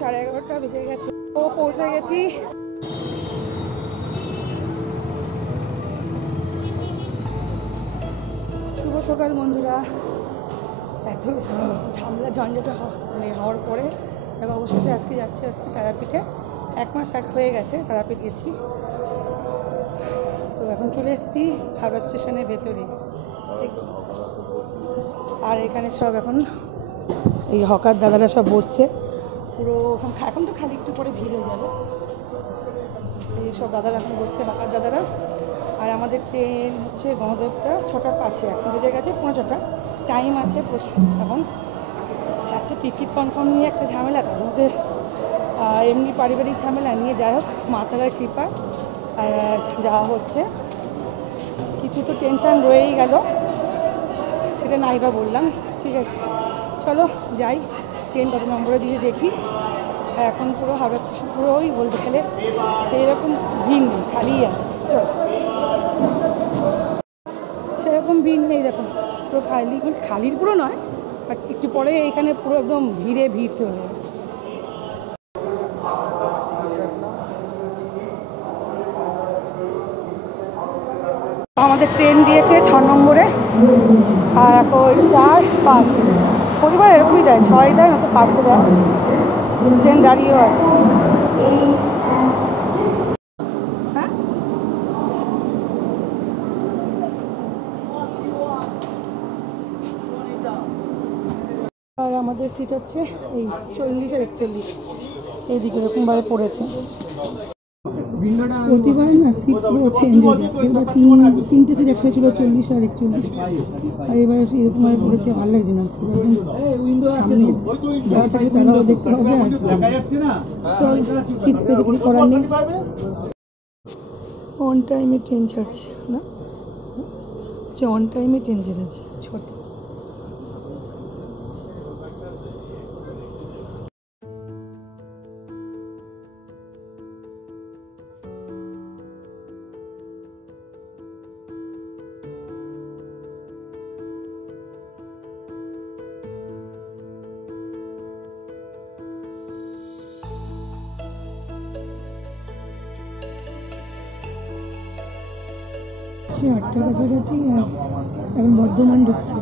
11:30 বেজে গেছে, ও পৌঁছে গেছি। শুভ সকাল বন্ধুরা। এত ঝামেলা ঝঞ্ঝাটা হওয়ার পরে এবার অবশেষে আজকে যাচ্ছি হচ্ছে তারাপীঠে। 1 মাস হয়ে গেছে তারাপীঠ গেছি। তো এখন চলে এসেছি হাওড়া স্টেশনের ভেতরে। আর এখানে সব এখন এই হকার দাদারা সব বসছে পুরো। এখন তো খালি একটু পরে ভিড় হয়ে যাবে। এই সব দাদারা এখন বসছে, হকার দাদারা। আর আমাদের ট্রেন হচ্ছে গণদেবতা 6টা 5-এ, এখন বেজে গেছে 5:45। টাইম আছে এখন। এত টিকিট কনফার্ম নিয়ে একটা ঝামেলা, তার মধ্যে এমনি পারিবারিক ঝামেলা নিয়ে, যাই হোক মা তারার কৃপা যাওয়া হচ্ছে। কিছু তো টেনশান রয়েই গেল, সেটা নাইবা বললাম। ঠিক আছে, চলো যাই, ট্রেন কত নম্বরে দিয়ে দেখি। আর এখন পুরো হাওড়া স্টেশন পুরো ওই বলতে গেলে সেই রকম ভিড় নেই, খালিই আছে। চলো, সেরকম ভিড় নেই, দেখো পুরো খালি, খালির পুরো নয়, বাট একটু পরে এখানে পুরো একদম ভিড়ে ভিড় চলে যাবে। আমাদের ট্রেন দিয়েছে 6 নম্বরে, আর এখন 4-5 পরিবার এরকমই দেয়, 6 দেয় না তো 5-এ দেয়। ট্রেন দাঁড়িয়েও আছে। হ্যাঁ, আর আমাদের সিট হচ্ছে এই 40 আর 41, এইদিকে এরকমভাবে পড়েছে। প্রতিবার না সিট পুরো চেঞ্জ হয়ে যায়। এবার 3টে সিট একসাথে ছিল, 40 আর 41, আর এবার এরকমভাবে পড়েছে। ভালো লাগছে না, পুরো সামনে যারা থাকবে তারাও দেখতে হবে। আর সিট পেতে কিছু করার নেই। অন টাইমে ট্রেন ছাড়ছে না, অন টাইমে ট্রেন ছেড়েছে। ছোট হচ্ছে 8টার কাছাকাছি, আর এখন বর্ধমান ঢুকছে।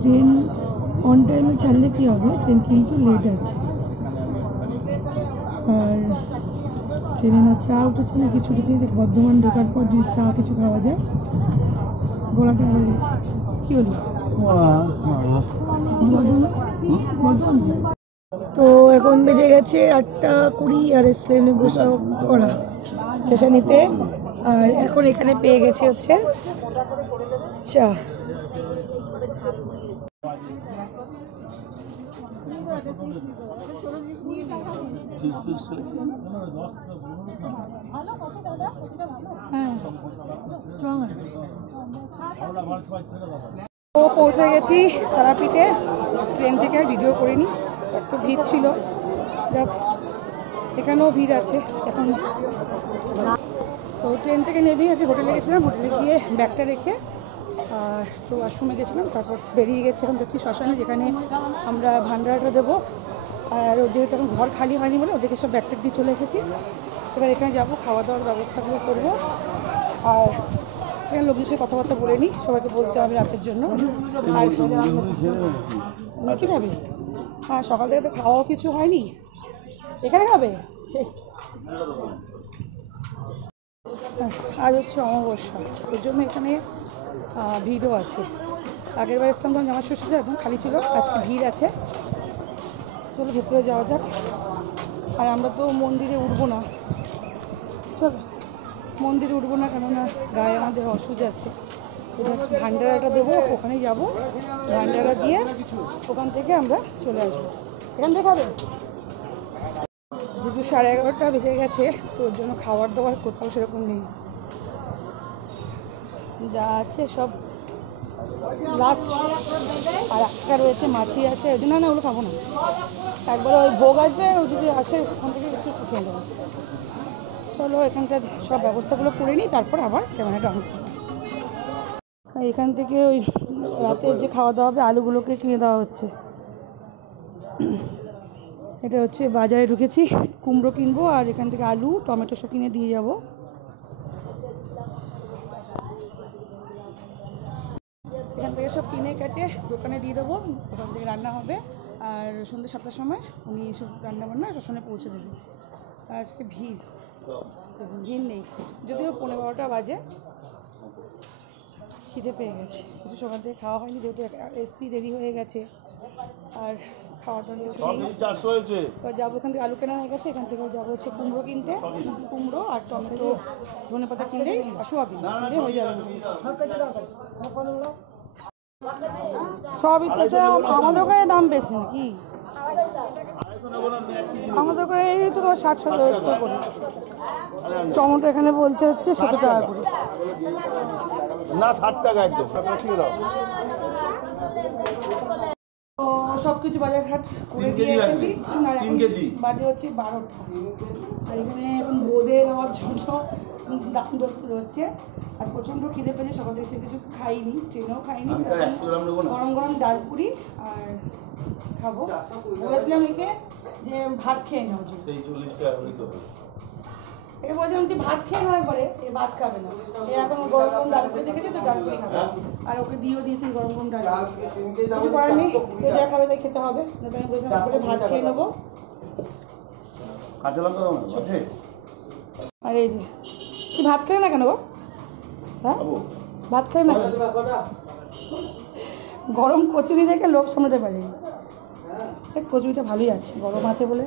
ট্রেন অন টাইমে ছাড়লে কী হবে, ট্রেন কিন্তু লেট আছে। আর ট্রেনে না চা উঠেছে না কিছু উঠেছে, বর্ধমান ঢোকার পর যদি চা কিছু খাওয়া যায়। গোলাটা হয়ে গেছে, কী হলো? তো এখন বেজে গেছে 8:20, আর এসলেনে বসা করা স্টেশনেতে। আর এখন এখানে পেয়ে গেছি হচ্ছে চা। হ্যাঁ, স্ট্রং আছে। ও পৌঁছে গেছি তারাপীঠে। ট্রেন থেকে আর ভিডিও করিনি, একটু ভিড় ছিল। দেখ এখানেও ভিড় আছে এখন। তো ট্রেন থেকে নেমে আগে হোটেলে গেছিলাম, হোটেলে গিয়ে ব্যাগটা রেখে আর একটু ওয়াশরুমে গেছিলাম, তারপর বেরিয়ে গেছি। এখন যাচ্ছি শ্মশানে, যেখানে আমরা ভান্ডারাটা দেবো। আর যেহেতু এখন ঘর খালি হয়নি বলে ওদেরকে সব ব্যাগটা দিয়ে চলে এসেছি। এবার এখানে যাবো, খাওয়া দাওয়ার ব্যবস্থাগুলো করবো। আর এখানে লোকদের সাথে কথাবার্তা বলে নিই, সবাইকে বলতে হবে রাতের জন্য। আর কি খাবে? হ্যাঁ, সকাল থেকে তো খাওয়াও কিছু হয়নি, এখানে খাবে সেই। আজ হচ্ছে অমাবস্যা, ওর জন্য এখানে ভিড়ও আছে। আগের বার এসলাম তখন জামা ষষ্ঠীতে একদম খালি ছিল, আজকে ভিড় আছে। চলো ভেতরে যাওয়া যাক। আর আমরা তো মন্দিরে উঠবো না, চলো মন্দিরে উঠবো না, কেননা গায়ে আমাদের অসুজ আছে। জাস্ট ভান্ডারাটা দেবো, ওখানেই যাবো, ভান্ডারা দিয়ে ওখান থেকে আমরা চলে আসবো। এখান থেকে খাবে? যেহেতু 11:30 বেজে গেছে, তো ওর জন্য খাবার দাবার কোথাও সেরকম নেই, যা আছে সব লাস্ট। আর একটা রয়েছে, মাছি আছে, ওই জন্য না ওগুলো খাবো না। একবার ওই ভোগ আসবে, ও যদি আসে ওখান থেকে একটু খেয়ে দেবো। চলো এখানকার সব ব্যবস্থাগুলো করে নিই, তারপর আবার ক্যামেরাটা অন করবো। এখান থেকে ওই রাতের যে খাওয়া দাওয়া হবে, আলুগুলোকে কিনে দেওয়া হচ্ছে। এটা হচ্ছে বাজারে ঢুকেছি, কুমড়ো কিনবো আর এখান থেকে আলু টমেটো সব কিনে দিয়ে যাব। এখান থেকে সব কিনে কেটে দোকানে দিয়ে দেবো, ওখান থেকে রান্না হবে। আর সন্ধ্যে 7টার সময় উনি সব রান্নাবান্না সবসময় পৌঁছে দেবে। আর আজকে ভিড়, দেখুন ভিড় নেই, যদিও 11:15 বাজে। খিদে পেয়ে গেছে, কিছু সকাল থেকে খাওয়া হয়নি, যেহেতু এসছি দেরি হয়ে গেছে। আর খাওয়ার দাওয়ার কিছু নেই। এবার যাবো, এখান থেকে আলু কেনা হয়ে গেছে, এখান থেকে যাবো হচ্ছে কুমড়ো কিনতে। কুমড়ো আর টমেটো ধনেপাতা কিনলেই আর সোয়াবিন কিনলে হয়ে যাবে। সবই তো আমাদের ওখানে দাম বেশি নাকি? আমাদের ওখানে এই তো 60-70 করে। টমেটো এখানে বলছে হচ্ছে 70 টাকা করে। না 60 টাকা একদম। তো সব কিছু বাজার ঘাট করে দিয়ে এসেছি। বাজে হচ্ছে 12টা। আর এখানে এখন বোঁদে নেওয়ার জন্য দাম দস্ত রয়েছে। আর প্রচণ্ড খিদে পেয়েছে, সকাল থেকে কিছু খাইনি, ট্রেনেও খাইনি। গরম গরম ডালপুরি আর খাবো। বলেছিলাম একে যে ভাত খেয়ে নেওয়ার জন্য, এ বলছিলাম যে ভাত খেয়ে নেওয়ার পরে এ ভাত খাবে না, এ এখন গরম গরম ডালপুরি দেখেছে তো ডালপুরি খাবে। আর ওকে দিয়েও দিয়েছি গরম গরম ডাল, কিছু করার নেই, এ যা খাবে তাই খেতে হবে। আমি বলছিলাম তারপরে ভাত খেয়ে নেবো। আর এই যে তুই ভাত খেলে না কেন গো? হ্যাঁ ভাত খেলে না কেন? গরম কচুরি দেখে লোভ সামলাতে পারিনি। কচুরিটা ভালোই আছে, গরম আছে বলে।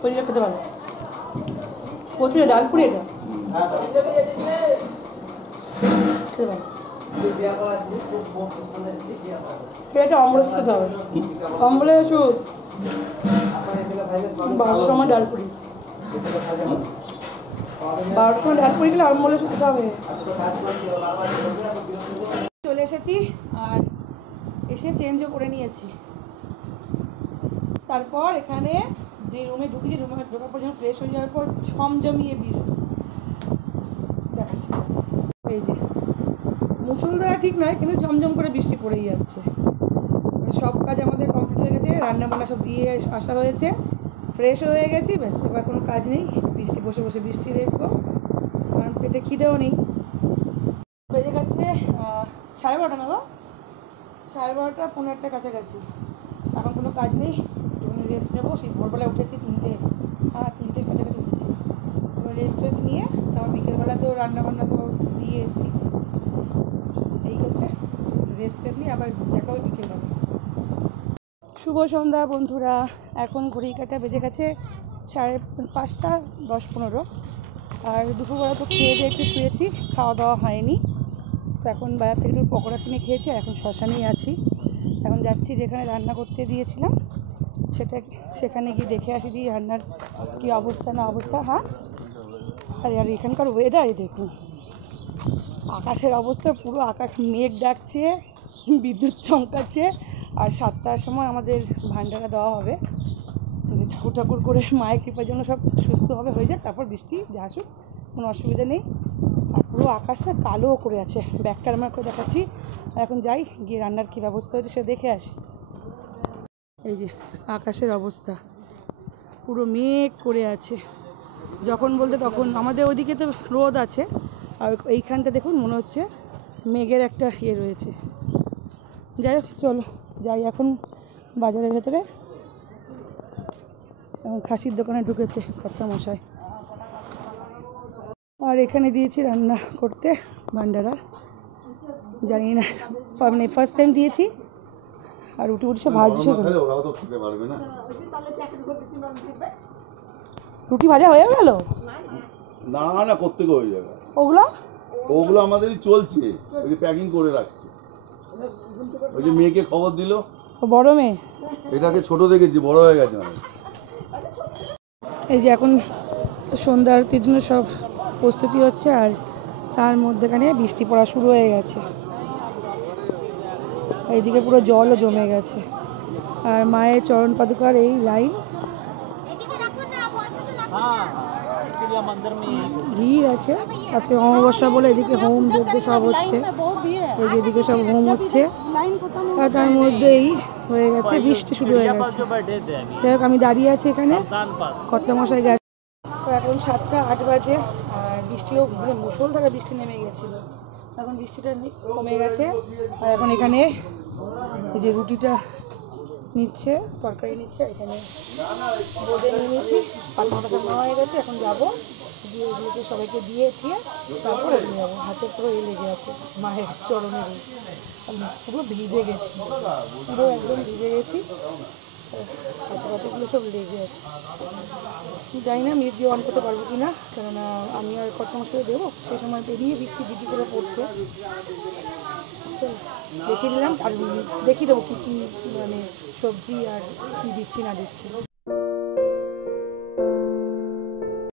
কচুরিটা খেতে ভালো, কচুরি ডালপুরি এটা খেতে ভালো। সেটা অমলেট খেতে হবে, অমলেট ওষুধ 12টার সময় ডালপুরি, 12টার সময় ডালপুরি গেলে অমলেট ওষুধ খেতে হবে। চলে এসেছি আর এসে চেঞ্জও করে নিয়েছি। তারপর এখানে যে রুমে ঢুকেছি, রুমে ঢোকার পর যখন ফ্রেশ হয়ে যাওয়ার পর ঝমঝমিয়ে বৃষ্টি দেখাচ্ছে। এই যে মুষলধারা ঠিক নয়, কিন্তু ঝমঝম করে বৃষ্টি পড়েই যাচ্ছে। সব কাজ আমাদের কমপ্লিট হয়ে গেছে, রান্না বান্না সব দিয়ে আসা হয়েছে, ফ্রেশ হয়ে গেছি, ব্যাস এবার কোনো কাজ নেই। বৃষ্টি বসে বসে বৃষ্টি দেখবো, কারণ পেটে খিদেও নেই। বেজে গেছে 12:30 না গো, 12:30 15টার কাছাকাছি। এখন কোনো কাজ নেই, একটুখানি রেস্ট নেবো। সেই ভোরবেলা উঠেছি 3টের কাছাকাছি উঠেছি। এবার রেস্ট নিয়ে তারপর বিকেলবেলা তো রান্নাবান্না তো দিয়ে এসেছি, এই হচ্ছে রেস্ট নিয়ে আবার দেখা হবে বিকেলবেলা। শুভ সন্ধ্যা বন্ধুরা, এখন ঘড়ি কাঁটা বেজে গেছে 5:30, 10-15। আর দুপুরবেলা তো খেয়ে দিয়ে একটু শুয়েছি, খাওয়া দাওয়া হয়নি। তো এখন বাজার থেকে একটু পকোড়া কিনে খেয়েছি, এখন শ্মশানেই আছি। এখন যাচ্ছি যেখানে রান্না করতে দিয়েছিলাম সেখানে গিয়ে দেখে আসি যে রান্নার কী অবস্থা না অবস্থা। হ্যাঁ, আর এখানকার ওয়েদার দেখুন, আকাশের অবস্থা পুরো আকাশ মেঘ ডাকছে, বিদ্যুৎ চমকাচ্ছে। আর 7টার সময় আমাদের ভান্ডারা দেওয়া হবে, ঠাকুর করে মায়ের কৃপার জন্য সব সুস্থ হবে, হয়ে যাক, তারপর বৃষ্টি যা আসুক, কোনো অসুবিধা নেই। আর পুরো আকাশ না কালো করে আছে, ব্যাগটা আমার করে দেখাচ্ছি। এখন যাই, গিয়ে রান্নার কী ব্যবস্থা হয়েছে সে দেখে আসি। এই যে আকাশের অবস্থা, পুরো মেঘ করে আছে, যখন বলতে তখন। আমাদের ওইদিকে তো রোদ আছে, আর এইখানটা দেখুন মনে হচ্ছে মেঘের একটা রয়েছে। যাই হোক, চলো যাই এখন বাজারের ভেতরে। খাসির দোকানে ঢুকেছে কর্তামশাই, আর এখানে দিয়েছি রান্না করতে ভান্ডারা। জানি না, মানে ফার্স্ট টাইম দিয়েছি। আর রুটি সব ভাজছে, রুটি ভাজা হয়ে গেল না না, করতে হয়ে যাবে। ওগুলো আমাদেরই চলছে, ওই যে প্যাকিং করে রাখছে। ওই যে মেয়েকে খবর দিল, বড় মেয়ে, এটাকে ছোট দেখেছি, বড় হয়ে গেছে অনেক। এই যে এখন সন্ধ্যা আরতির জন্য সব প্রস্তুতি হচ্ছে, আর তার মধ্যেখানে বৃষ্টি পড়া শুরু হয়ে গেছে। এইদিকে পুরো জলও জমে গেছে। আর মায়ের চরণ পাদুকার এই লাইন, ভিড় আছে আজকে অমাবস্যা বলে এদিকে হোম যজ্ঞ সব হচ্ছে, এই যে এদিকে সব হোম হচ্ছে, আর তার মধ্যেই হয়ে গেছে বৃষ্টি শুরু হয়ে গেছে। যাই হোক আমি দাঁড়িয়ে আছি এখানে, কর্তামশাই গেছে। তো এখন 7টা 8 বাজে আর বৃষ্টিও মুষলধারে বৃষ্টি নেমে গেছিলো, এখন বৃষ্টিটা কমে গেছে। আর এখন এখানে এই যে রুটিটা নিচ্ছে, তরকারি নিচ্ছে, এখানে বোর্ডে নিয়ে নিয়েছি, পাতা নেওয়া হয়ে গেছে। এখন যাবো দিয়ে এগুলোকে সবাইকে দিয়ে তারপর এগিয়ে যাবো। হাতে পুরো লেগে আছে মায়ের চরণের, পুরো ভিজে গেছি, পুরো একদম ভিজে গেছি, পাতাগুলো সব লেগে আছে। জানি না মিট দিয়ে অন করতে পারবো কি না, কেননা আমি আর কত মশলা দেবো, সেই সময় বেরিয়ে বৃষ্টি দিদি করে পড়ছে। দেখিয়ে দিলাম আর দেখিয়ে দেবো কী কী মানে সবজি আর কী দিচ্ছি না দিচ্ছি।